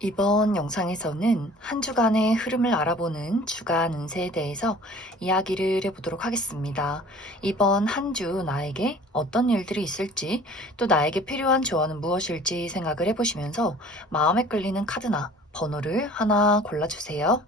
이번 영상에서는 한 주간의 흐름을 알아보는 주간 운세에 대해서 이야기를 해보도록 하겠습니다. 이번 한 주 나에게 어떤 일들이 있을지, 또 나에게 필요한 조언은 무엇일지 생각을 해보시면서 마음에 끌리는 카드나 번호를 하나 골라주세요.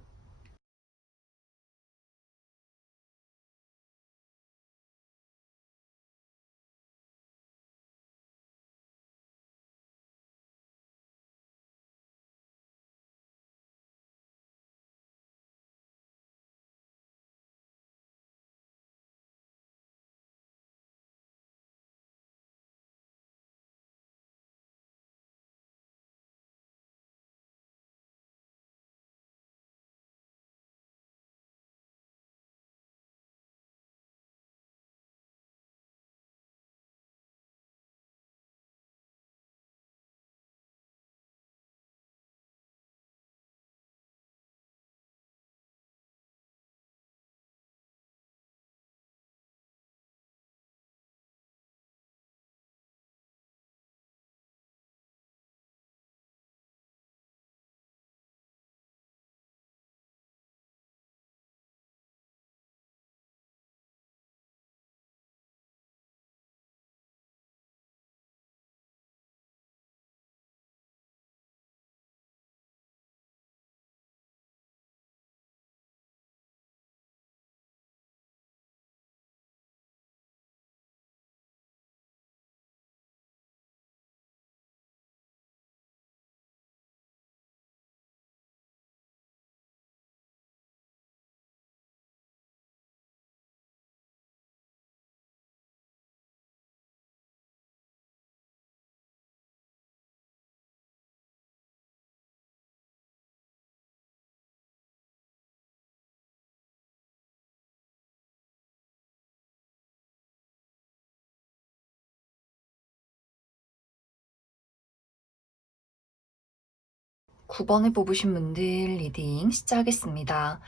(9) 번을 뽑으신 분들 리딩 시작하겠습니다.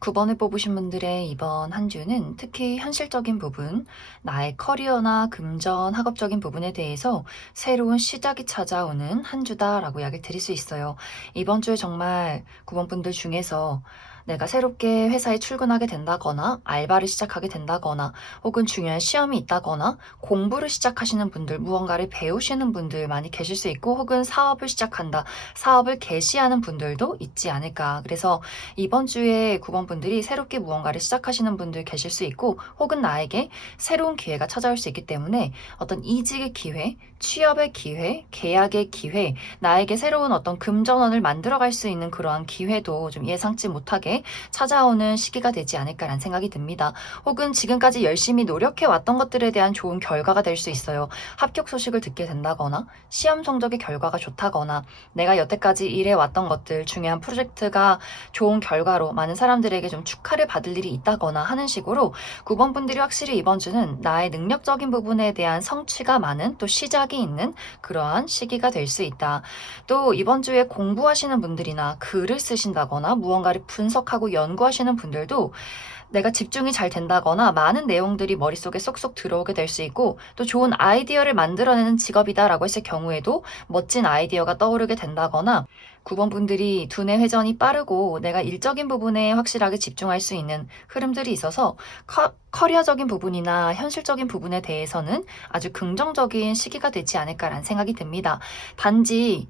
9번을 뽑으신 분들의 이번 한 주는 특히 현실적인 부분, 나의 커리어나 금전, 학업적인 부분에 대해서 새로운 시작이 찾아오는 한 주다라고 이야기 드릴 수 있어요. 이번 주에 정말 9번 분들 중에서 내가 새롭게 회사에 출근하게 된다거나 알바를 시작하게 된다거나 혹은 중요한 시험이 있다거나 공부를 시작하시는 분들, 무언가를 배우시는 분들 많이 계실 수 있고 혹은 사업을 시작한다, 사업을 개시하는 분들도 있지 않을까. 그래서 이번 주에 9번 분들이 새롭게 무언가를 시작하시는 분들 계실 수 있고 혹은 나에게 새로운 기회가 찾아올 수 있기 때문에 어떤 이직의 기회, 취업의 기회, 계약의 기회, 나에게 새로운 어떤 금전원을 만들어갈 수 있는 그러한 기회도 좀 예상치 못하게 찾아오는 시기가 되지 않을까라는 생각이 듭니다. 혹은 지금까지 열심히 노력해 왔던 것들에 대한 좋은 결과가 될 수 있어요. 합격 소식을 듣게 된다거나 시험 성적의 결과가 좋다거나 내가 여태까지 일해왔던 것들, 중요한 프로젝트가 좋은 결과로 많은 사람들에게 좀 축하를 받을 일이 있다거나 하는 식으로 9번 분들이 확실히 이번 주는 나의 능력적인 부분에 대한 성취가 많은 또 시작이 있는 그러한 시기가 될 수 있다. 또 이번 주에 공부하시는 분들이나 글을 쓰신다거나 무언가를 분석하고 연구하시는 분들도 내가 집중이 잘 된다거나 많은 내용들이 머릿속에 쏙쏙 들어오게 될 수 있고 또 좋은 아이디어를 만들어내는 직업이다라고 했을 경우에도 멋진 아이디어가 떠오르게 된다거나 9번 분들이 두뇌 회전이 빠르고 내가 일적인 부분에 확실하게 집중할 수 있는 흐름들이 있어서 커리어적인 부분이나 현실적인 부분에 대해서는 아주 긍정적인 시기가 되지 않을까라는 생각이 듭니다. 단지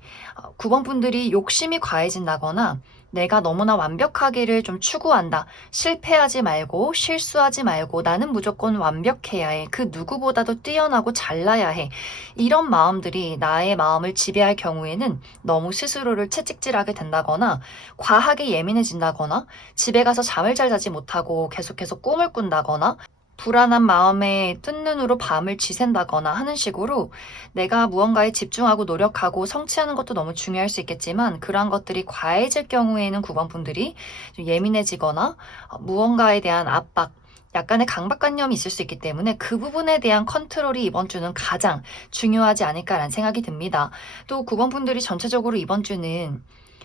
9번 분들이 욕심이 과해진다거나 내가 너무나 완벽하기를 좀 추구한다. 실패하지 말고 실수하지 말고 나는 무조건 완벽해야 해. 그 누구보다도 뛰어나고 잘나야 해. 이런 마음들이 나의 마음을 지배할 경우에는 너무 스스로를 채찍질하게 된다거나 과하게 예민해진다거나 집에 가서 잠을 잘 자지 못하고 계속해서 꿈을 꾼다거나 불안한 마음에 뜬 눈으로 밤을 지샌다거나 하는 식으로 내가 무언가에 집중하고 노력하고 성취하는 것도 너무 중요할 수 있겠지만 그러한 것들이 과해질 경우에는 9번 분들이 좀 예민해지거나 무언가에 대한 압박, 약간의 강박관념이 있을 수 있기 때문에 그 부분에 대한 컨트롤이 이번 주는 가장 중요하지 않을까라는 생각이 듭니다. 또 9번 분들이 전체적으로 이번 주는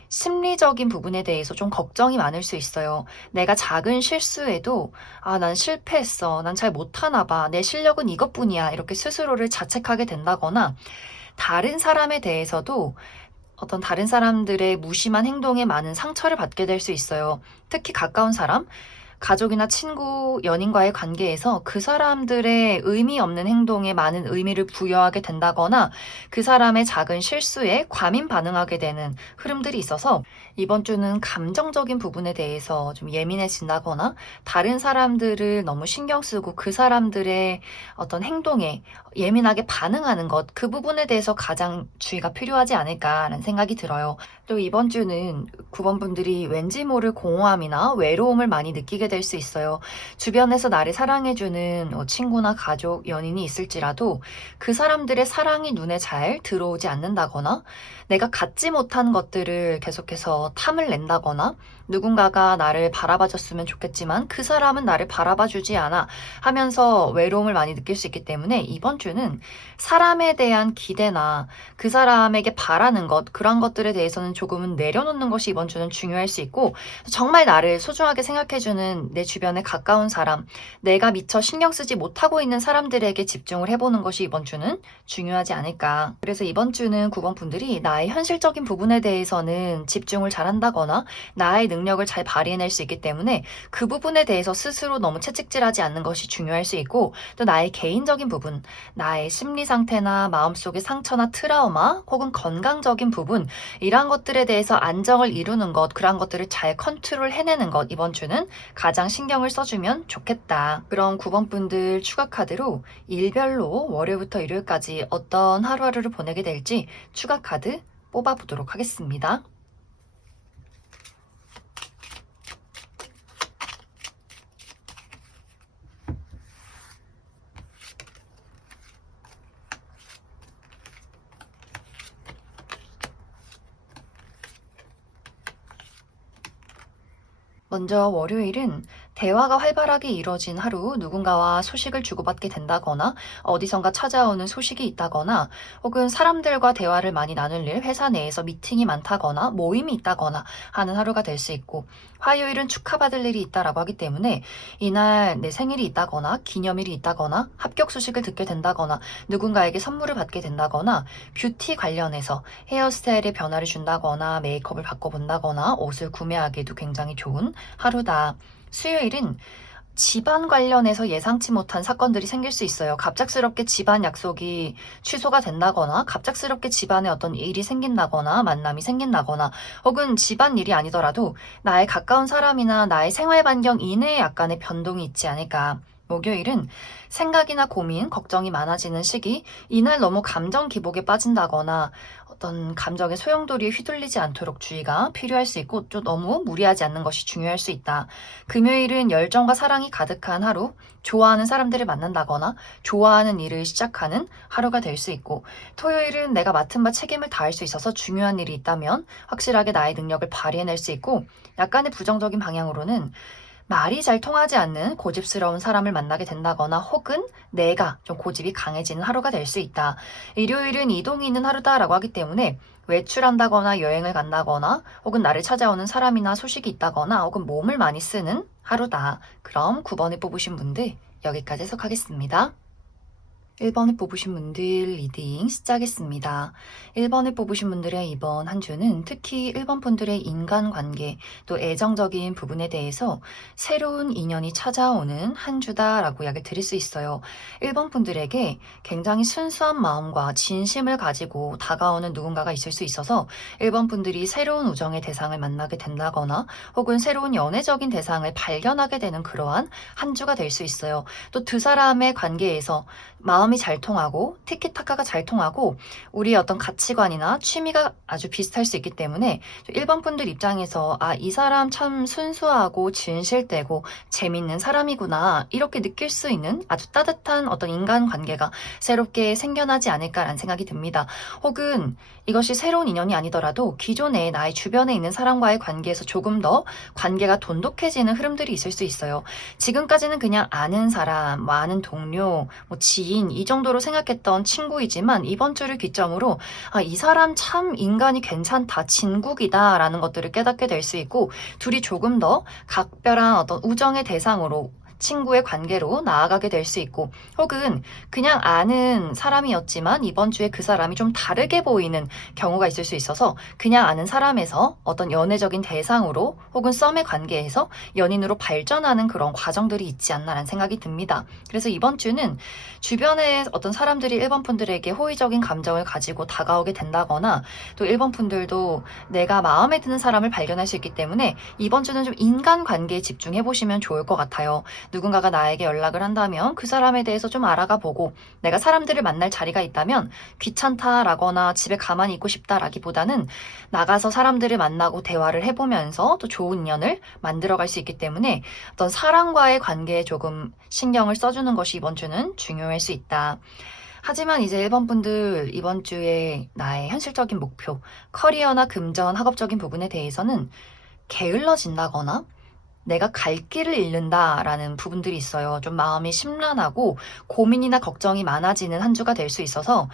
심리적인 부분에 대해서 좀 걱정이 많을 수 있어요. 내가 작은 실수에도 난 실패했어. 난 잘 못하나 봐. 내 실력은 이것뿐이야. 이렇게 스스로를 자책하게 된다거나 다른 사람에 대해서도 어떤 다른 사람들의 무심한 행동에 많은 상처를 받게 될 수 있어요. 특히 가까운 사람, 가족이나 친구, 연인과의 관계에서 그 사람들의 의미 없는 행동에 많은 의미를 부여하게 된다거나 그 사람의 작은 실수에 과민 반응하게 되는 흐름들이 있어서 이번 주는 감정적인 부분에 대해서 좀 예민해진다거나 다른 사람들을 너무 신경 쓰고 그 사람들의 어떤 행동에 예민하게 반응하는 것, 그 부분에 대해서 가장 주의가 필요하지 않을까라는 생각이 들어요. 또 이번 주는 9번 분들이 왠지 모를 공허함이나 외로움을 많이 느끼게 될 수 있어요. 주변에서 나를 사랑해주는 친구나 가족, 연인이 있을지라도 그 사람들의 사랑이 눈에 잘 들어오지 않는다거나 내가 갖지 못한 것들을 계속해서 탐을 낸다거나 누군가가 나를 바라봐줬으면 좋겠지만 그 사람은 나를 바라봐주지 않아 하면서 외로움을 많이 느낄 수 있기 때문에 이번 주는 사람에 대한 기대나 그 사람에게 바라는 것, 그런 것들에 대해서는 조금은 내려놓는 것이 이번 주는 중요할 수 있고 정말 나를 소중하게 생각해주는 내 주변에 가까운 사람, 내가 미처 신경 쓰지 못하고 있는 사람들에게 집중을 해보는 것이 이번 주는 중요하지 않을까. 그래서 이번 주는 9번 분들이 나의 현실적인 부분에 대해서는 집중을 잘한다거나 나의 능력을 잘 발휘해낼 수 있기 때문에 그 부분에 대해서 스스로 너무 채찍질하지 않는 것이 중요할 수 있고 또 나의 개인적인 부분, 나의 심리 상태나 마음속의 상처나 트라우마 혹은 건강적인 부분 이러한 것들에 대해서 안정을 이루는 것, 그러한 것들을 잘 컨트롤 해내는 것 이번 주는 가장 신경을 써주면 좋겠다. 그럼 9번 분들 추가 카드로 일별로 월요일부터 일요일까지 어떤 하루하루를 보내게 될지 추가 카드 뽑아보도록 하겠습니다. 먼저 월요일은 대화가 활발하게 이루어진 하루, 누군가와 소식을 주고받게 된다거나 어디선가 찾아오는 소식이 있다거나 혹은 사람들과 대화를 많이 나눌 일, 회사 내에서 미팅이 많다거나 모임이 있다거나 하는 하루가 될 수 있고 화요일은 축하받을 일이 있다라고 하기 때문에 이날 내 생일이 있다거나 기념일이 있다거나 합격 소식을 듣게 된다거나 누군가에게 선물을 받게 된다거나 뷰티 관련해서 헤어스타일의 변화를 준다거나 메이크업을 바꿔본다거나 옷을 구매하기에도 굉장히 좋은 하루다. 수요일은 집안 관련해서 예상치 못한 사건들이 생길 수 있어요. 갑작스럽게 집안 약속이 취소가 된다거나 갑작스럽게 집안에 어떤 일이 생긴다거나 만남이 생긴다거나 혹은 집안 일이 아니더라도 나의 가까운 사람이나 나의 생활 반경 이내에 약간의 변동이 있지 않을까. 목요일은 생각이나 고민, 걱정이 많아지는 시기, 이날 너무 감정 기복에 빠진다거나 어떤 감정의 소용돌이에 휘둘리지 않도록 주의가 필요할 수 있고 또 너무 무리하지 않는 것이 중요할 수 있다. 금요일은 열정과 사랑이 가득한 하루, 좋아하는 사람들을 만난다거나 좋아하는 일을 시작하는 하루가 될 수 있고 토요일은 내가 맡은 바 책임을 다할 수 있어서 중요한 일이 있다면 확실하게 나의 능력을 발휘해낼 수 있고 약간의 부정적인 방향으로는 말이 잘 통하지 않는 고집스러운 사람을 만나게 된다거나 혹은 내가 좀 고집이 강해지는 하루가 될 수 있다. 일요일은 이동이 있는 하루다라고 하기 때문에 외출한다거나 여행을 간다거나 혹은 나를 찾아오는 사람이나 소식이 있다거나 혹은 몸을 많이 쓰는 하루다. 그럼 9번을 뽑으신 분들 여기까지 해석하겠습니다. 1번을 뽑으신 분들 리딩 시작하겠습니다. 1번을 뽑으신 분들의 이번 한 주는 특히 1번 분들의 인간관계 또 애정적인 부분에 대해서 새로운 인연이 찾아오는 한 주다라고 이야기 드릴 수 있어요. 1번 분들에게 굉장히 순수한 마음과 진심을 가지고 다가오는 누군가가 있을 수 있어서 1번 분들이 새로운 우정의 대상을 만나게 된다거나 혹은 새로운 연애적인 대상을 발견하게 되는 그러한 한 주가 될 수 있어요. 또 두 사람의 관계에서 마음이 잘 통하고 티키타카가 잘 통하고 우리의 어떤 가치관이나 취미가 아주 비슷할 수 있기 때문에 1번 분들 입장에서 이 사람 참 순수하고 진실되고 재밌는 사람이구나 이렇게 느낄 수 있는 아주 따뜻한 어떤 인간관계가 새롭게 생겨나지 않을까라는 생각이 듭니다. 혹은 이것이 새로운 인연이 아니더라도 기존에 나의 주변에 있는 사람과의 관계에서 조금 더 관계가 돈독해지는 흐름들이 있을 수 있어요. 지금까지는 그냥 아는 사람, 아는 동료, 지인 이 정도로 생각했던 친구이지만 이번 주를 기점으로 이 사람 참 인간이 괜찮다, 진국이다 라는 것들을 깨닫게 될 수 있고 둘이 조금 더 각별한 어떤 우정의 대상으로 친구의 관계로 나아가게 될 수 있고, 혹은 그냥 아는 사람이었지만 이번 주에 그 사람이 좀 다르게 보이는 경우가 있을 수 있어서 그냥 아는 사람에서 어떤 연애적인 대상으로 혹은 썸의 관계에서 연인으로 발전하는 그런 과정들이 있지 않나라는 생각이 듭니다. 그래서 이번 주는 주변에 어떤 사람들이 1번 분들에게 호의적인 감정을 가지고 다가오게 된다거나, 또 1번 분들도 내가 마음에 드는 사람을 발견할 수 있기 때문에 이번 주는 좀 인간관계에 집중해 보시면 좋을 것 같아요. 누군가가 나에게 연락을 한다면 그 사람에 대해서 좀 알아가 보고, 내가 사람들을 만날 자리가 있다면 귀찮다라거나 집에 가만히 있고 싶다라기보다는 나가서 사람들을 만나고 대화를 해보면서 또 좋은 인연을 만들어갈 수 있기 때문에 어떤 사람과의 관계에 조금 신경을 써주는 것이 이번 주는 중요할 수 있다. 하지만 이제 1번 분들, 이번 주에 나의 현실적인 목표, 커리어나 금전, 학업적인 부분에 대해서는 게을러진다거나 내가 갈 길을 잃는다라는 부분들이 있어요. 좀 마음이 심란하고 고민이나 걱정이 많아지는 한 주가 될 수 있어서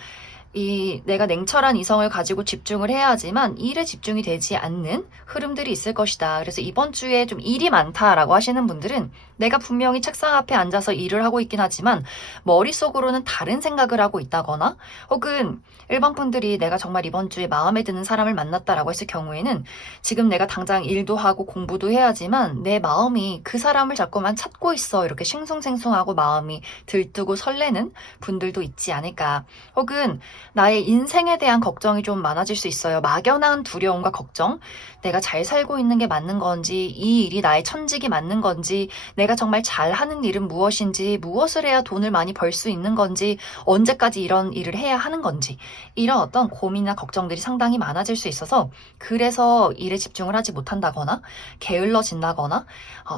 내가 냉철한 이성을 가지고 집중을 해야 하지만 일에 집중이 되지 않는 흐름들이 있을 것이다. 그래서 이번 주에 좀 일이 많다라고 하시는 분들은 내가 분명히 책상 앞에 앉아서 일을 하고 있긴 하지만 머릿속으로는 다른 생각을 하고 있다거나, 혹은 1번 분들이 내가 정말 이번 주에 마음에 드는 사람을 만났다라고 했을 경우에는 지금 내가 당장 일도 하고 공부도 해야지만 내 마음이 그 사람을 자꾸만 찾고 있어, 이렇게 싱숭생숭하고 마음이 들뜨고 설레는 분들도 있지 않을까. 혹은 나의 인생에 대한 걱정이 좀 많아질 수 있어요. 막연한 두려움과 걱정, 내가 잘 살고 있는 게 맞는 건지, 이 일이 나의 천직이 맞는 건지, 내가 정말 잘하는 일은 무엇인지, 무엇을 해야 돈을 많이 벌 수 있는 건지, 언제까지 이런 일을 해야 하는 건지, 이런 어떤 고민이나 걱정들이 상당히 많아질 수 있어서 그래서 일에 집중을 하지 못한다거나 게을러진다거나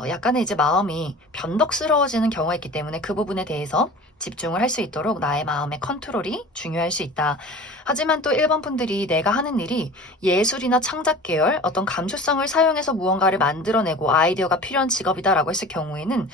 약간의 이제 마음이 변덕스러워지는 경우가 있기 때문에 그 부분에 대해서 집중을 할 수 있도록 나의 마음의 컨트롤이 중요할 수 있다. 하지만 또 1번 분들이 내가 하는 일이 예술이나 창작 계열, 어떤 감수성을 사용해서 무언가를 만들어내고 아이디어가 필요한 직업이다라고 했을 경우에는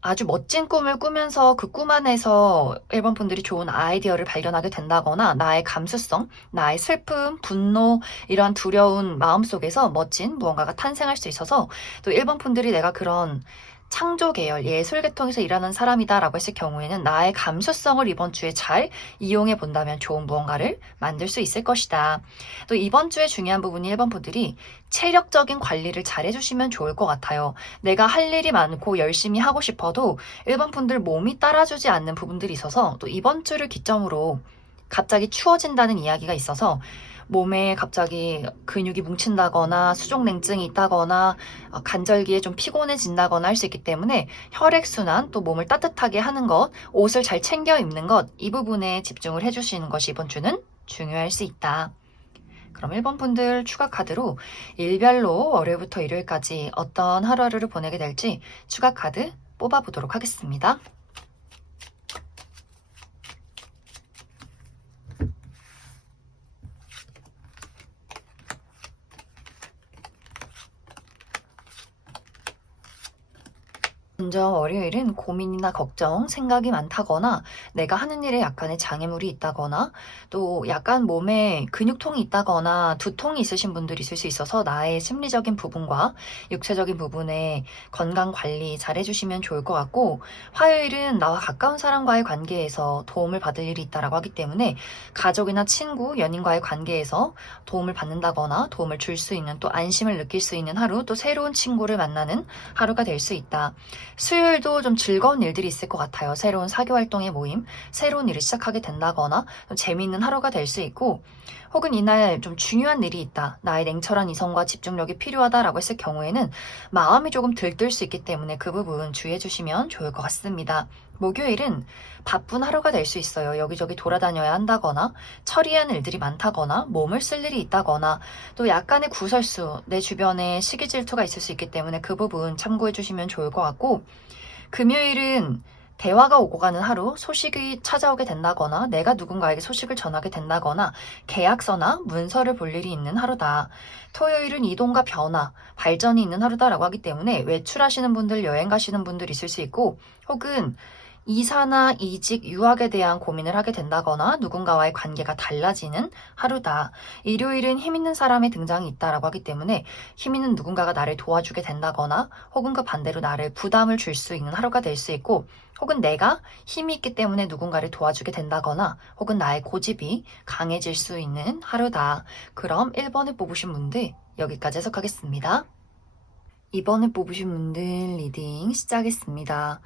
아주 멋진 꿈을 꾸면서 그 꿈 안에서 1번 분들이 좋은 아이디어를 발견하게 된다거나, 나의 감수성, 나의 슬픔, 분노, 이러한 두려운 마음속에서 멋진 무언가가 탄생할 수 있어서, 또 1번 분들이 내가 그런 창조 계열, 예술 계통에서 일하는 사람이다라고 했을 경우에는 나의 감수성을 이번 주에 잘 이용해 본다면 좋은 무언가를 만들 수 있을 것이다. 또 이번 주에 중요한 부분이 1번 분들이 체력적인 관리를 잘 해주시면 좋을 것 같아요. 내가 할 일이 많고 열심히 하고 싶어도 1번 분들 몸이 따라주지 않는 부분들이 있어서, 또 이번 주를 기점으로 갑자기 추워진다는 이야기가 있어서 몸에 갑자기 근육이 뭉친다거나 수족냉증이 있다거나 관절기에 좀 피곤해진다거나 할 수 있기 때문에 혈액순환, 또 몸을 따뜻하게 하는 것, 옷을 잘 챙겨 입는 것, 이 부분에 집중을 해주시는 것이 이번 주는 중요할 수 있다. 그럼 1번 분들 추가 카드로 일별로 월요일부터 일요일까지 어떤 하루하루를 보내게 될지 추가 카드 뽑아보도록 하겠습니다. 먼저 월요일은 고민이나 걱정, 생각이 많다거나 내가 하는 일에 약간의 장애물이 있다거나, 또 약간 몸에 근육통이 있다거나 두통이 있으신 분들이 있을 수 있어서 나의 심리적인 부분과 육체적인 부분에 건강 관리 잘 해주시면 좋을 것 같고, 화요일은 나와 가까운 사람과의 관계에서 도움을 받을 일이 있다라고 하기 때문에 가족이나 친구, 연인과의 관계에서 도움을 받는다거나 도움을 줄 수 있는, 또 안심을 느낄 수 있는 하루, 또 새로운 친구를 만나는 하루가 될 수 있다. 수요일도 좀 즐거운 일들이 있을 것 같아요. 새로운 사교활동의 모임, 새로운 일을 시작하게 된다거나 좀 재미있는 하루가 될 수 있고, 혹은 이날 좀 중요한 일이 있다, 나의 냉철한 이성과 집중력이 필요하다라고 했을 경우에는 마음이 조금 들뜰 수 있기 때문에 그 부분 주의해 주시면 좋을 것 같습니다. 목요일은 바쁜 하루가 될 수 있어요. 여기저기 돌아다녀야 한다거나 처리하는 일들이 많다거나 몸을 쓸 일이 있다거나, 또 약간의 구설수, 내 주변에 시기 질투가 있을 수 있기 때문에 그 부분 참고해 주시면 좋을 것 같고, 금요일은 대화가 오고 가는 하루, 소식이 찾아오게 된다거나 내가 누군가에게 소식을 전하게 된다거나 계약서나 문서를 볼 일이 있는 하루다. 토요일은 이동과 변화, 발전이 있는 하루다라고 하기 때문에 외출하시는 분들, 여행 가시는 분들 있을 수 있고, 혹은 이사나 이직, 유학에 대한 고민을 하게 된다거나 누군가와의 관계가 달라지는 하루다. 일요일은 힘 있는 사람의 등장이 있다라고 하기 때문에 힘 있는 누군가가 나를 도와주게 된다거나 혹은 그 반대로 나를 부담을 줄 수 있는 하루가 될 수 있고 혹은 내가 힘이 있기 때문에 누군가를 도와주게 된다거나 혹은 나의 고집이 강해질 수 있는 하루다. 그럼 1번을 뽑으신 분들 여기까지 해석하겠습니다. 2번을 뽑으신 분들 리딩 시작하겠습니다.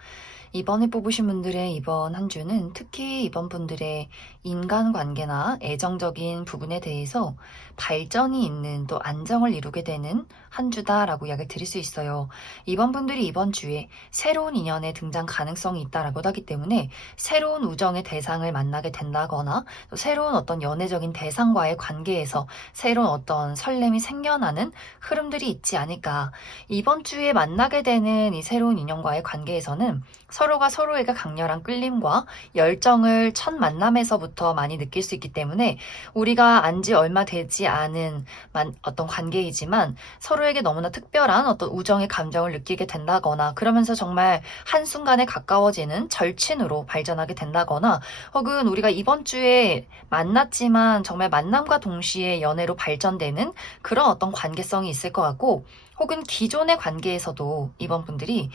이번에 뽑으신 분들의 이번 한 주는 특히 이번 분들의 인간관계나 애정적인 부분에 대해서 발전이 있는 또 안정을 이루게 되는 한 주다라고 이야기를 드릴 수 있어요. 이번 분들이 이번 주에 새로운 인연의 등장 가능성이 있다라고 하기 때문에 새로운 우정의 대상을 만나게 된다거나 또 새로운 어떤 연애적인 대상과의 관계에서 새로운 어떤 설렘이 생겨나는 흐름들이 있지 않을까. 이번 주에 만나게 되는 이 새로운 인연과의 관계에서는 서로가 서로에게 강렬한 끌림과 열정을 첫 만남에서부터 많이 느낄 수 있기 때문에 우리가 안지 얼마 되지 않은 어떤 관계이지만 서로에게 너무나 특별한 어떤 우정의 감정을 느끼게 된다거나 그러면서 정말 한순간에 가까워지는 절친으로 발전하게 된다거나 혹은 우리가 이번 주에 만났지만 정말 만남과 동시에 연애로 발전되는 그런 어떤 관계성이 있을 것 같고 혹은 기존의 관계에서도 이번 분들이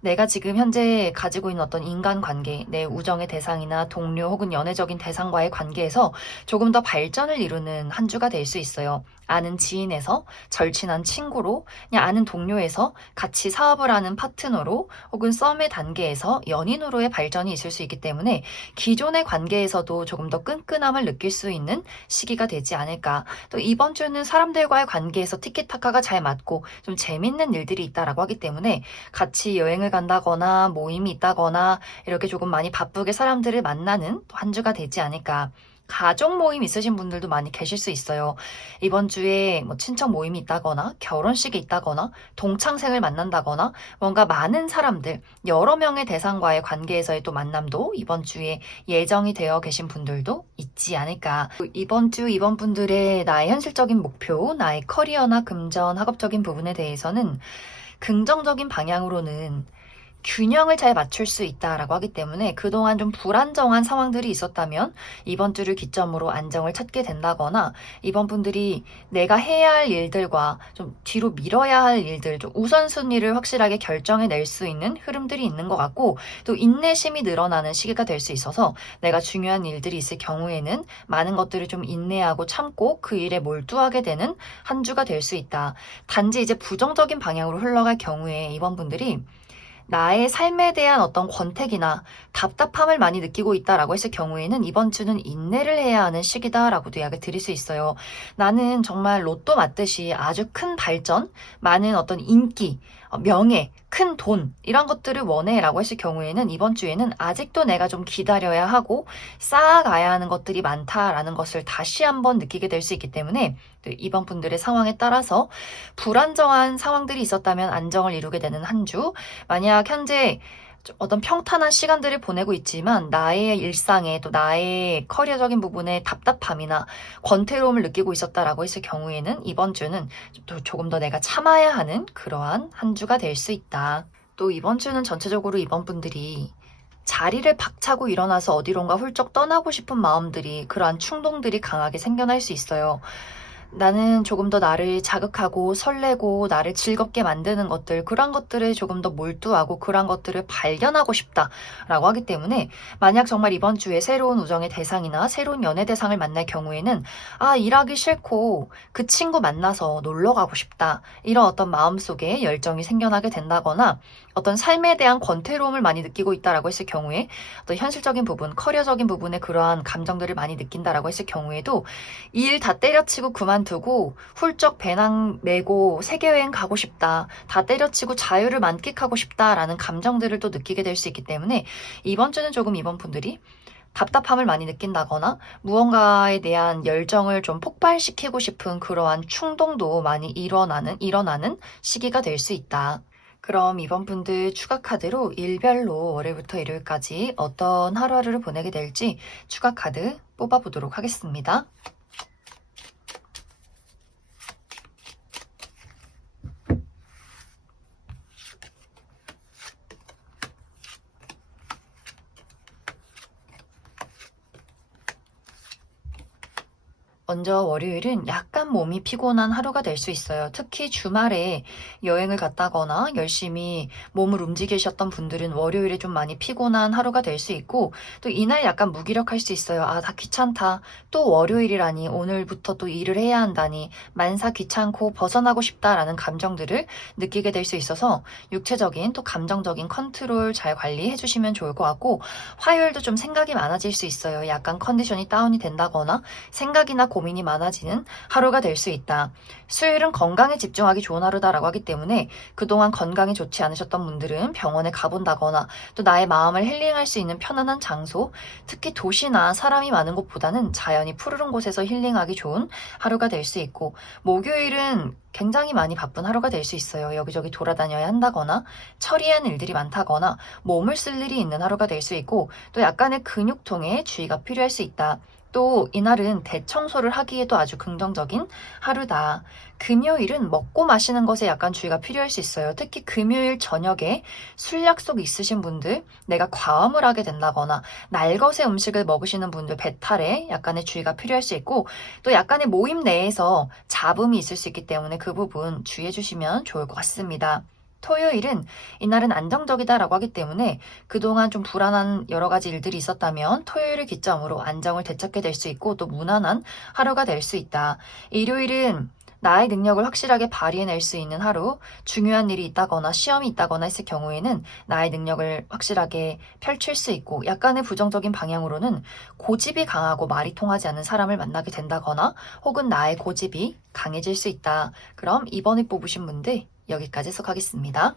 내가 지금 현재 가지고 있는 어떤 인간관계, 내 우정의 대상이나 동료 혹은 연애적인 대상과의 관계에서 조금 더 발전을 이루는 한 주가 될 수 있어요. 아는 지인에서 절친한 친구로, 그냥 아는 동료에서 같이 사업을 하는 파트너로 혹은 썸의 단계에서 연인으로의 발전이 있을 수 있기 때문에 기존의 관계에서도 조금 더 끈끈함을 느낄 수 있는 시기가 되지 않을까. 또 이번 주는 사람들과의 관계에서 티키타카가 잘 맞고 좀 재밌는 일들이 있다라고 하기 때문에 같이 여행을 간다거나 모임이 있다거나 이렇게 조금 많이 바쁘게 사람들을 만나는 한 주가 되지 않을까. 가족 모임 있으신 분들도 많이 계실 수 있어요. 이번 주에 뭐 친척 모임이 있다거나 결혼식이 있다거나 동창생을 만난다거나 뭔가 많은 사람들, 여러 명의 대상과의 관계에서의 또 만남도 이번 주에 예정이 되어 계신 분들도 있지 않을까. 이번 주 이번 분들의 나의 현실적인 목표, 나의 커리어나 금전, 학업적인 부분에 대해서는 긍정적인 방향으로는 균형을 잘 맞출 수 있다라고 하기 때문에 그동안 좀 불안정한 상황들이 있었다면 이번 주를 기점으로 안정을 찾게 된다거나 이번 분들이 내가 해야 할 일들과 좀 뒤로 미뤄야 할 일들, 좀 우선순위를 확실하게 결정해 낼 수 있는 흐름들이 있는 것 같고 또 인내심이 늘어나는 시기가 될 수 있어서 내가 중요한 일들이 있을 경우에는 많은 것들을 좀 인내하고 참고 그 일에 몰두하게 되는 한 주가 될 수 있다. 단지 이제 부정적인 방향으로 흘러갈 경우에 이번 분들이 나의 삶에 대한 어떤 권태기나 답답함을 많이 느끼고 있다라고 했을 경우에는 이번 주는 인내를 해야 하는 시기다라고도 이야기를 드릴 수 있어요. 나는 정말 로또 맞듯이 아주 큰 발전, 많은 어떤 인기, 명예, 큰 돈, 이런 것들을 원해라고 했을 경우에는 이번 주에는 아직도 내가 좀 기다려야 하고 쌓아가야 하는 것들이 많다라는 것을 다시 한번 느끼게 될 수 있기 때문에 이번 분들의 상황에 따라서 불안정한 상황들이 있었다면 안정을 이루게 되는 한 주, 만약 현재 어떤 평탄한 시간들을 보내고 있지만 나의 일상에 또 나의 커리어적인 부분에 답답함이나 권태로움을 느끼고 있었다라고 했을 경우에는 이번 주는 또 조금 더 내가 참아야 하는 그러한 한 주가 될 수 있다. 또 이번 주는 전체적으로 이번 분들이 자리를 박차고 일어나서 어디론가 훌쩍 떠나고 싶은 마음들이 그러한 충동들이 강하게 생겨날 수 있어요. 나는 조금 더 나를 자극하고 설레고 나를 즐겁게 만드는 것들, 그런 것들을 조금 더 몰두하고 그런 것들을 발견하고 싶다라고 하기 때문에 만약 정말 이번 주에 새로운 우정의 대상이나 새로운 연애 대상을 만날 경우에는 일하기 싫고 그 친구 만나서 놀러 가고 싶다. 이런 어떤 마음속에 열정이 생겨나게 된다거나 어떤 삶에 대한 권태로움을 많이 느끼고 있다라고 했을 경우에 어떤 현실적인 부분, 커리어적인 부분에 그러한 감정들을 많이 느낀다라고 했을 경우에도 일 다 때려치고 그만두고 훌쩍 배낭 메고 세계여행 가고 싶다. 다 때려치고 자유를 만끽하고 싶다라는 감정들을 또 느끼게 될 수 있기 때문에 이번 주는 조금 이번 분들이 답답함을 많이 느낀다거나 무언가에 대한 열정을 좀 폭발시키고 싶은 그러한 충동도 많이 일어나는 시기가 될 수 있다. 그럼 이번 분들 추가 카드로 일별로 월요일부터 일요일까지 어떤 하루하루를 보내게 될지 추가 카드 뽑아보도록 하겠습니다. 먼저 월요일은 약간 몸이 피곤한 하루가 될 수 있어요. 특히 주말에 여행을 갔다거나 열심히 몸을 움직이셨던 분들은 월요일에 좀 많이 피곤한 하루가 될 수 있고, 또 이날 약간 무기력할 수 있어요. 아, 다 귀찮다. 또 월요일이라니, 오늘부터 또 일을 해야 한다니, 만사 귀찮고 벗어나고 싶다라는 감정들을 느끼게 될 수 있어서 육체적인 또 감정적인 컨트롤 잘 관리해 주시면 좋을 것 같고, 화요일도 좀 생각이 많아질 수 있어요. 약간 컨디션이 다운이 된다거나 생각이나 고민이 많아지는 하루가 될 수 있다. 수요일은 건강에 집중하기 좋은 하루다라고 하기 때문에 그동안 건강이 좋지 않으셨던 분들은 병원에 가본다거나 또 나의 마음을 힐링할 수 있는 편안한 장소, 특히 도시나 사람이 많은 곳보다는 자연이 푸르른 곳에서 힐링하기 좋은 하루가 될 수 있고, 목요일은 굉장히 많이 바쁜 하루가 될 수 있어요. 여기저기 돌아다녀야 한다거나 처리해야 하는 일들이 많다거나 몸을 쓸 일이 있는 하루가 될 수 있고, 또 약간의 근육통에 주의가 필요할 수 있다. 또 이날은 대청소를 하기에도 아주 긍정적인 하루다. 금요일은 먹고 마시는 것에 약간 주의가 필요할 수 있어요. 특히 금요일 저녁에 술 약속 있으신 분들, 내가 과음을 하게 된다거나 날것의 음식을 먹으시는 분들 배탈에 약간의 주의가 필요할 수 있고, 또 약간의 모임 내에서 잡음이 있을 수 있기 때문에 그 부분 주의해 주시면 좋을 것 같습니다. 토요일은 이날은 안정적이다라고 하기 때문에 그동안 좀 불안한 여러 가지 일들이 있었다면 토요일을 기점으로 안정을 되찾게 될 수 있고, 또 무난한 하루가 될 수 있다. 일요일은 나의 능력을 확실하게 발휘해낼 수 있는 하루, 중요한 일이 있다거나 시험이 있다거나 했을 경우에는 나의 능력을 확실하게 펼칠 수 있고, 약간의 부정적인 방향으로는 고집이 강하고 말이 통하지 않는 사람을 만나게 된다거나 혹은 나의 고집이 강해질 수 있다. 그럼 이번에 뽑으신 분들 여기까지 해석하겠습니다.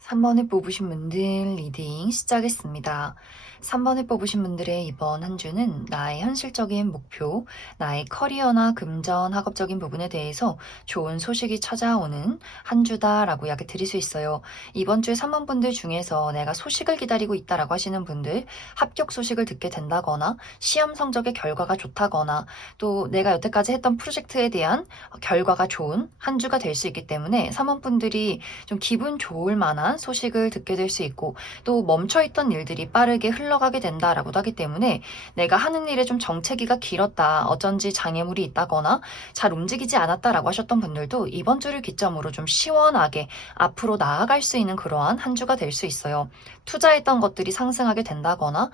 3번을 뽑으신 분들 리딩 시작했습니다. 3번을 뽑으신 분들의 이번 한 주는 나의 현실적인 목표, 나의 커리어나 금전, 학업적인 부분에 대해서 좋은 소식이 찾아오는 한 주다라고 이야기 드릴 수 있어요. 이번 주에 3번 분들 중에서 내가 소식을 기다리고 있다라고 하시는 분들, 합격 소식을 듣게 된다거나 시험 성적의 결과가 좋다거나 또 내가 여태까지 했던 프로젝트에 대한 결과가 좋은 한 주가 될 수 있기 때문에 3번 분들이 좀 기분 좋을 만한 소식을 듣게 될 수 있고, 또 멈춰있던 일들이 빠르게 흘러가게 된다라고도 하기 때문에 내가 하는 일에 좀 정체기가 길었다, 어쩐지 장애물이 있다거나 잘 움직이지 않았다라고 하셨던 분들도 이번 주를 기점으로 좀 시원하게 앞으로 나아갈 수 있는 그러한 한 주가 될 수 있어요. 투자했던 것들이 상승하게 된다거나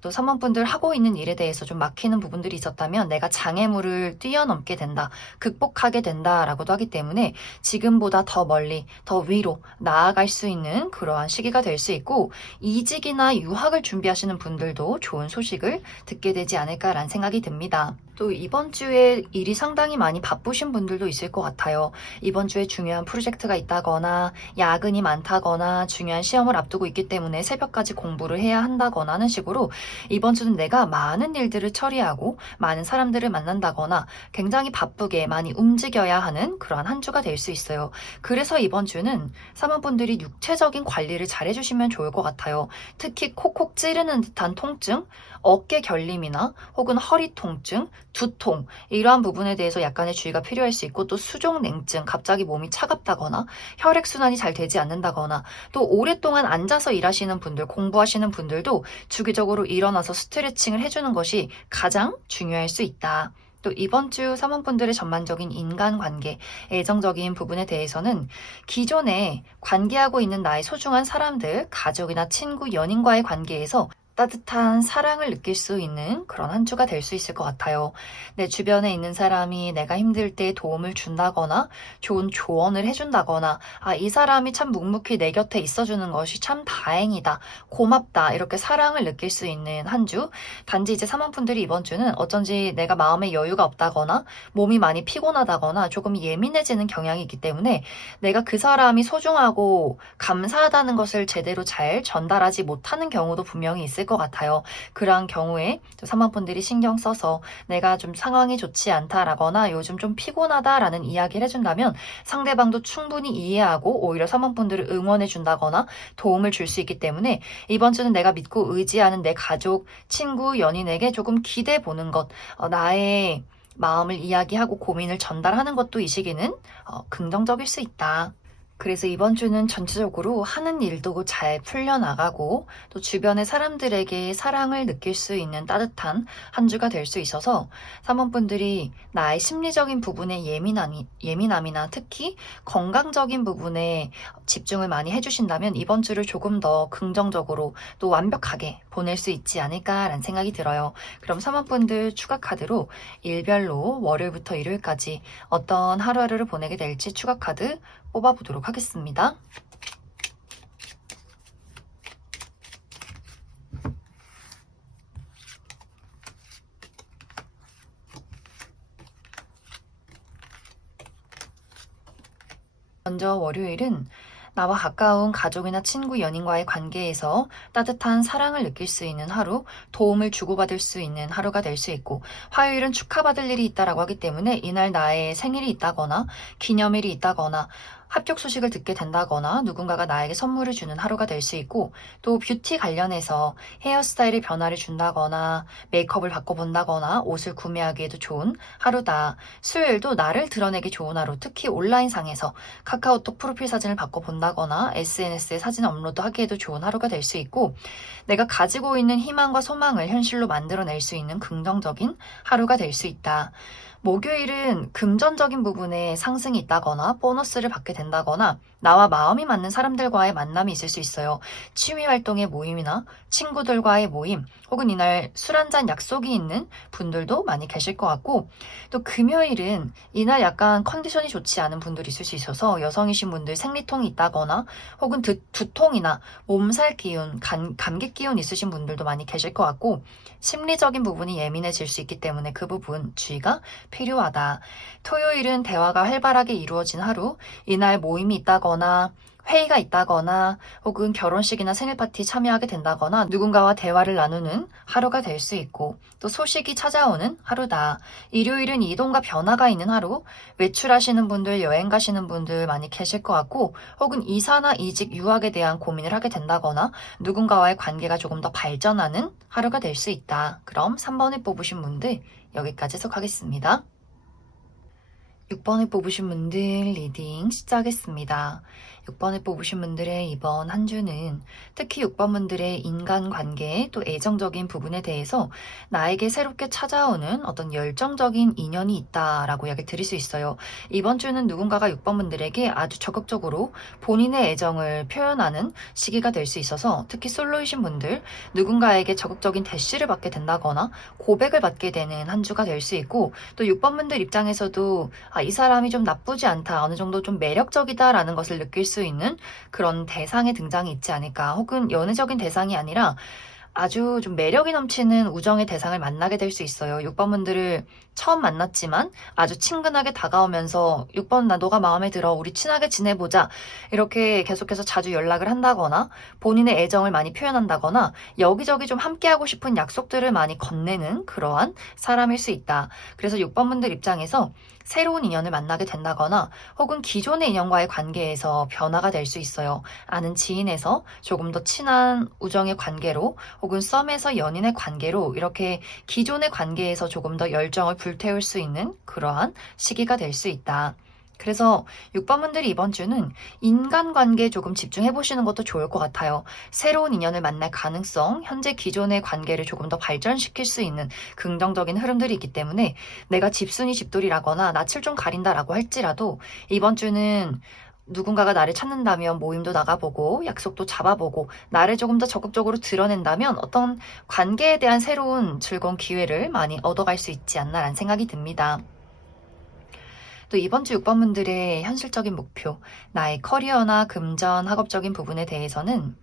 또 3번 분들 하고 있는 일에 대해서 좀 막히는 부분들이 있었다면 내가 장애물을 뛰어넘게 된다, 극복하게 된다라고도 하기 때문에 지금보다 더 멀리, 더 위로 나아갈 수 있는 그러한 시기가 될 수 있고, 이직이나 유학을 준비하시는 분들도 좋은 소식을 듣게 되지 않을까라는 생각이 듭니다. 또 이번 주에 일이 상당히 많이 바쁘신 분들도 있을 것 같아요. 이번 주에 중요한 프로젝트가 있다거나 야근이 많다거나 중요한 시험을 앞두고 있기 때문에 새벽까지 공부를 해야 한다거나 하는 식으로 이번 주는 내가 많은 일들을 처리하고 많은 사람들을 만난다거나 굉장히 바쁘게 많이 움직여야 하는 그러한 한 주가 될 수 있어요. 그래서 이번 주는 사모분들이 육체적인 관리를 잘 해주시면 좋을 것 같아요. 특히 콕콕 찌르는 듯한 통증, 어깨 결림이나 혹은 허리 통증, 두통, 이러한 부분에 대해서 약간의 주의가 필요할 수 있고, 또 수족 냉증, 갑자기 몸이 차갑다거나 혈액순환이 잘 되지 않는다거나, 또 오랫동안 앉아서 일하시는 분들, 공부하시는 분들도 주기적으로 일어나서 스트레칭을 해주는 것이 가장 중요할 수 있다. 또 이번 주 사모분들의 전반적인 인간관계, 애정적인 부분에 대해서는 기존에 관계하고 있는 나의 소중한 사람들, 가족이나 친구, 연인과의 관계에서 따뜻한 사랑을 느낄 수 있는 그런 한 주가 될 수 있을 것 같아요. 내 주변에 있는 사람이 내가 힘들 때 도움을 준다거나 좋은 조언을 해준다거나, 아, 이 사람이 참 묵묵히 내 곁에 있어주는 것이 참 다행이다, 고맙다, 이렇게 사랑을 느낄 수 있는 한 주. 단지 이제 사모분들이 이번 주는 어쩐지 내가 마음에 여유가 없다거나 몸이 많이 피곤하다거나 조금 예민해지는 경향이 있기 때문에 내가 그 사람이 소중하고 감사하다는 것을 제대로 잘 전달하지 못하는 경우도 분명히 있을 것 같아요. 그러한 경우에 3번 분들이 신경 써서 내가 좀 상황이 좋지 않다라거나 요즘 좀 피곤하다라는 이야기를 해준다면 상대방도 충분히 이해하고 오히려 3번 분들을 응원해 준다거나 도움을 줄 수 있기 때문에 이번 주는 내가 믿고 의지하는 내 가족, 친구, 연인에게 조금 기대 보는 것, 나의 마음을 이야기하고 고민을 전달하는 것도 이 시기는 긍정적일 수 있다. 그래서 이번 주는 전체적으로 하는 일도 잘 풀려나가고 또 주변의 사람들에게 사랑을 느낄 수 있는 따뜻한 한 주가 될 수 있어서 사모분들이 나의 심리적인 부분에 예민함이나 특히 건강적인 부분에 집중을 많이 해주신다면 이번 주를 조금 더 긍정적으로 또 완벽하게 보낼 수 있지 않을까라는 생각이 들어요. 그럼 사모분들 추가 카드로 일별로 월요일부터 일요일까지 어떤 하루하루를 보내게 될지 추가 카드 뽑아보도록 하겠습니다. 먼저 월요일은 나와 가까운 가족이나 친구, 연인과의 관계에서 따뜻한 사랑을 느낄 수 있는 하루, 도움을 주고받을 수 있는 하루가 될 수 있고, 화요일은 축하받을 일이 있다라고 하기 때문에 이날 나의 생일이 있다거나 기념일이 있다거나 합격 소식을 듣게 된다거나 누군가가 나에게 선물을 주는 하루가 될 수 있고, 또 뷰티 관련해서 헤어스타일의 변화를 준다거나 메이크업을 바꿔본다거나 옷을 구매하기에도 좋은 하루다. 수요일도 나를 드러내기 좋은 하루, 특히 온라인상에서 카카오톡 프로필 사진을 바꿔본다거나 SNS에 사진 업로드하기에도 좋은 하루가 될 수 있고, 내가 가지고 있는 희망과 소망을 현실로 만들어낼 수 있는 긍정적인 하루가 될 수 있다. 목요일은 금전적인 부분에 상승이 있다거나 보너스를 받게 된다거나 나와 마음이 맞는 사람들과의 만남이 있을 수 있어요. 취미 활동의 모임이나 친구들과의 모임 혹은 이날 술 한잔 약속이 있는 분들도 많이 계실 것 같고, 또 금요일은 이날 약간 컨디션이 좋지 않은 분들이 있을 수 있어서 여성이신 분들 생리통이 있다거나 혹은 두통이나 몸살 기운, 감기 기운 있으신 분들도 많이 계실 것 같고, 심리적인 부분이 예민해질 수 있기 때문에 그 부분 주의가 필요하다. 토요일은 대화가 활발하게 이루어진 하루, 이날 모임이 있다거나 회의가 있다거나 혹은 결혼식이나 생일 파티 참여하게 된다거나 누군가와 대화를 나누는 하루가 될 수 있고, 또 소식이 찾아오는 하루다. 일요일은 이동과 변화가 있는 하루, 외출하시는 분들, 여행 가시는 분들 많이 계실 것 같고, 혹은 이사나 이직, 유학에 대한 고민을 하게 된다거나 누군가와의 관계가 조금 더 발전하는 하루가 될 수 있다. 그럼 3번을 뽑으신 분들 여기까지 해석하겠습니다. 6번을 뽑으신 분들 리딩 시작하겠습니다. 6번을 뽑으신 분들의 이번 한 주는 특히 6번 분들의 인간관계 또 애정적인 부분에 대해서 나에게 새롭게 찾아오는 어떤 열정적인 인연이 있다라고 이야기 드릴 수 있어요. 이번 주는 누군가가 6번 분들에게 아주 적극적으로 본인의 애정을 표현하는 시기가 될 수 있어서 특히 솔로이신 분들 누군가에게 적극적인 대시를 받게 된다거나 고백을 받게 되는 한 주가 될 수 있고, 또 6번 분들 입장에서도 이 사람이 좀 나쁘지 않다, 어느 정도 좀 매력적이다라는 것을 느낄 수 있는 그런 대상의 등장이 있지 않을까, 혹은 연애적인 대상이 아니라 아주 좀 매력이 넘치는 우정의 대상을 만나게 될 수 있어요. 6번 분들을 처음 만났지만 아주 친근하게 다가오면서 6번 나 너가 마음에 들어, 우리 친하게 지내보자, 이렇게 계속해서 자주 연락을 한다거나 본인의 애정을 많이 표현한다거나 여기저기 좀 함께하고 싶은 약속들을 많이 건네는 그러한 사람일 수 있다. 그래서 6번 분들 입장에서 새로운 인연을 만나게 된다거나 혹은 기존의 인연과의 관계에서 변화가 될 수 있어요. 아는 지인에서 조금 더 친한 우정의 관계로 혹은 썸에서 연인의 관계로 이렇게 기존의 관계에서 조금 더 열정을 불태울 수 있는 그러한 시기가 될 수 있다. 그래서 6번 분들이 이번 주는 인간관계에 조금 집중해 보시는 것도 좋을 것 같아요. 새로운 인연을 만날 가능성, 현재 기존의 관계를 조금 더 발전시킬 수 있는 긍정적인 흐름들이 있기 때문에 내가 집순이 집돌이라거나 낯을 좀 가린다라고 할지라도 이번 주는 누군가가 나를 찾는다면 모임도 나가보고 약속도 잡아보고 나를 조금 더 적극적으로 드러낸다면 어떤 관계에 대한 새로운 즐거운 기회를 많이 얻어갈 수 있지 않나라는 생각이 듭니다. 또 이번 주 6번 분들의 현실적인 목표, 나의 커리어나 금전, 학업적인 부분에 대해서는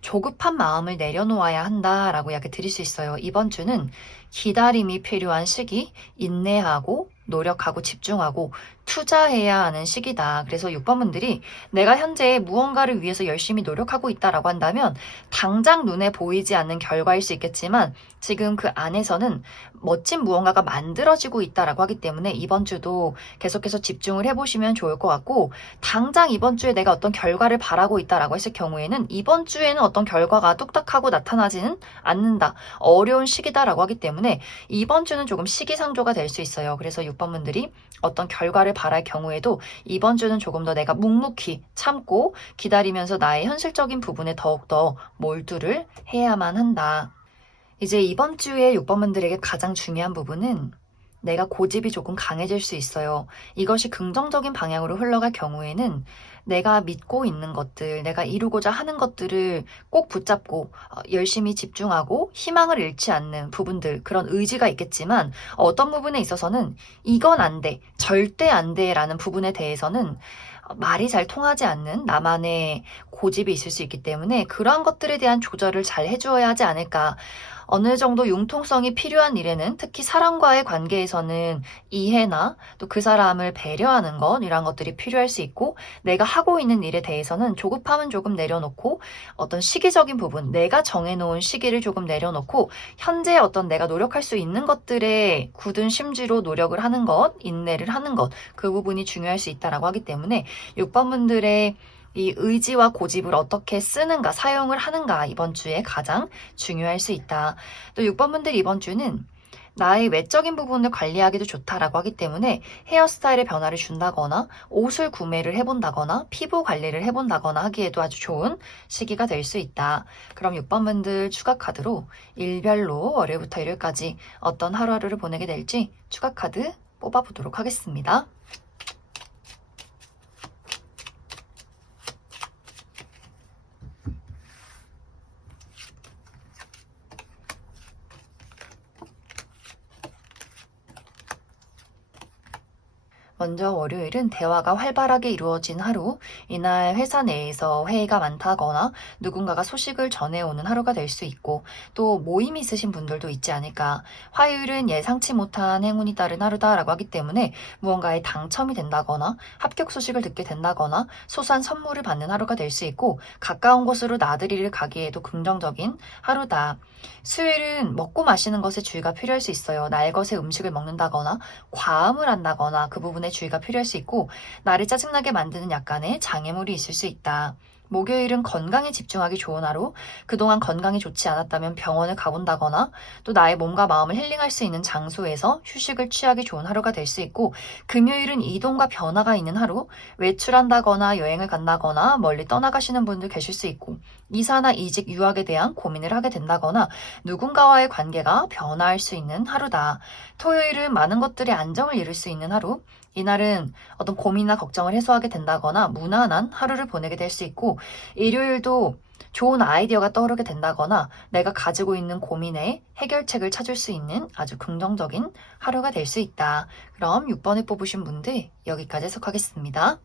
조급한 마음을 내려놓아야 한다라고 이야기 드릴 수 있어요. 이번 주는 기다림이 필요한 시기, 인내하고 노력하고 집중하고 투자해야 하는 시기다. 그래서 6번 분들이 내가 현재 무언가를 위해서 열심히 노력하고 있다라고 한다면 당장 눈에 보이지 않는 결과일 수 있겠지만 지금 그 안에서는 멋진 무언가가 만들어지고 있다라고 하기 때문에 이번 주도 계속해서 집중을 해보시면 좋을 것 같고, 당장 이번 주에 내가 어떤 결과를 바라고 있다라고 했을 경우에는 이번 주에는 어떤 결과가 뚝딱하고 나타나지는 않는다. 어려운 시기다라고 하기 때문에 이번 주는 조금 시기상조가 될 수 있어요. 그래서 6번 분들이 어떤 결과를 바랄 경우에도 이번 주는 조금 더 내가 묵묵히 참고 기다리면서 나의 현실적인 부분에 더욱더 몰두를 해야만 한다. 이제 이번 주에 6번분들에게 가장 중요한 부분은 내가 고집이 조금 강해질 수 있어요. 이것이 긍정적인 방향으로 흘러갈 경우에는 내가 믿고 있는 것들, 내가 이루고자 하는 것들을 꼭 붙잡고 열심히 집중하고 희망을 잃지 않는 부분들, 그런 의지가 있겠지만 어떤 부분에 있어서는 이건 안 돼, 절대 안 돼 라는 부분에 대해서는 말이 잘 통하지 않는 나만의 고집이 있을 수 있기 때문에 그러한 것들에 대한 조절을 잘 해주어야 하지 않을까. 어느 정도 융통성이 필요한 일에는 특히 사람과의 관계에서는 이해나 또 그 사람을 배려하는 것 이런 것들이 필요할 수 있고 내가 하고 있는 일에 대해서는 조급함은 조금 내려놓고 어떤 시기적인 부분 내가 정해놓은 시기를 조금 내려놓고 현재 어떤 내가 노력할 수 있는 것들에 굳은 심지로 노력을 하는 것 인내를 하는 것 그 부분이 중요할 수 있다라고 하기 때문에 6번분들의 이 의지와 고집을 어떻게 쓰는가, 사용을 하는가 이번 주에 가장 중요할 수 있다. 또 6번분들 이번 주는 나의 외적인 부분을 관리하기도 좋다라고 하기 때문에 헤어스타일의 변화를 준다거나 옷을 구매를 해본다거나 피부 관리를 해본다거나 하기에도 아주 좋은 시기가 될 수 있다. 그럼 6번분들 추가 카드로 일별로 월요일부터 일요일까지 어떤 하루하루를 보내게 될지 추가 카드 뽑아보도록 하겠습니다. 먼저 월요일은 대화가 활발하게 이루어진 하루, 이날 회사 내에서 회의가 많다거나 누군가가 소식을 전해오는 하루가 될 수 있고 또 모임이 있으신 분들도 있지 않을까. 화요일은 예상치 못한 행운이 따른 하루다라고 하기 때문에 무언가에 당첨이 된다거나 합격 소식을 듣게 된다거나 소소한 선물을 받는 하루가 될 수 있고 가까운 곳으로 나들이를 가기에도 긍정적인 하루다. 수요일은 먹고 마시는 것에 주의가 필요할 수 있어요. 날 것의 음식을 먹는다거나 과음을 한다거나 그 부분에 주의가 필요할 수 있고 나를 짜증나게 만드는 약간의 장애물이 있을 수 있다. 목요일은 건강에 집중하기 좋은 하루, 그동안 건강이 좋지 않았다면 병원을 가본다거나 또 나의 몸과 마음을 힐링할 수 있는 장소에서 휴식을 취하기 좋은 하루가 될 수 있고 금요일은 이동과 변화가 있는 하루, 외출한다거나 여행을 간다거나 멀리 떠나가시는 분들 계실 수 있고 이사나 이직, 유학에 대한 고민을 하게 된다거나 누군가와의 관계가 변화할 수 있는 하루다. 토요일은 많은 것들이 안정을 이룰 수 있는 하루, 이날은 어떤 고민이나 걱정을 해소하게 된다거나 무난한 하루를 보내게 될 수 있고 일요일도 좋은 아이디어가 떠오르게 된다거나 내가 가지고 있는 고민에 해결책을 찾을 수 있는 아주 긍정적인 하루가 될 수 있다. 그럼 6번을 뽑으신 분들 여기까지 해석하겠습니다.